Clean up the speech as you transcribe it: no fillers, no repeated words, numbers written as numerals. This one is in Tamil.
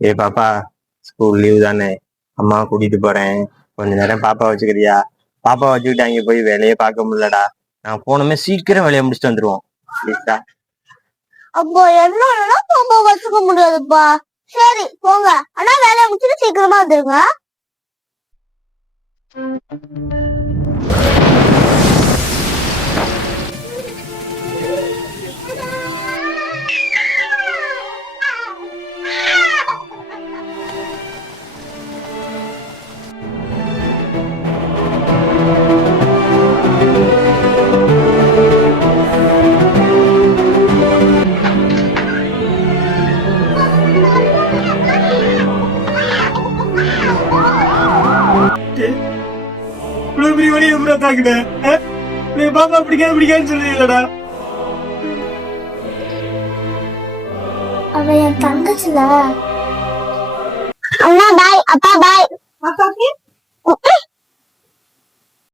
ஏ பாப்பா, ஸ்கூல் லீவு தானே, அம்மா கூட்டிட்டு போறேன், கொஞ்ச நேரம் பாப்பா வச்சுக்கிறியா? பாப்பா வச்சுக்கிட்டு அங்க போய் வேலையே பார்க்க முடியலடா. நான் போனோமே சீக்கிரம் வேலையை முடிச்சுட்டு வந்துருவோம். ப்ளீஸ்டா. அப்போ என்னாலனா பாப்பா வச்சுக்க முடியாதுப்பா. சரி போங்க, ஆனா வேலையை முடிச்சுட்டு சீக்கிரமா வந்துருங்க. பாப்பா பிடிக்காதுன்னு சொல்லுவீங்களடா. அவ என் தங்கச்சில. அண்ணா பாய், அப்பா பாய்.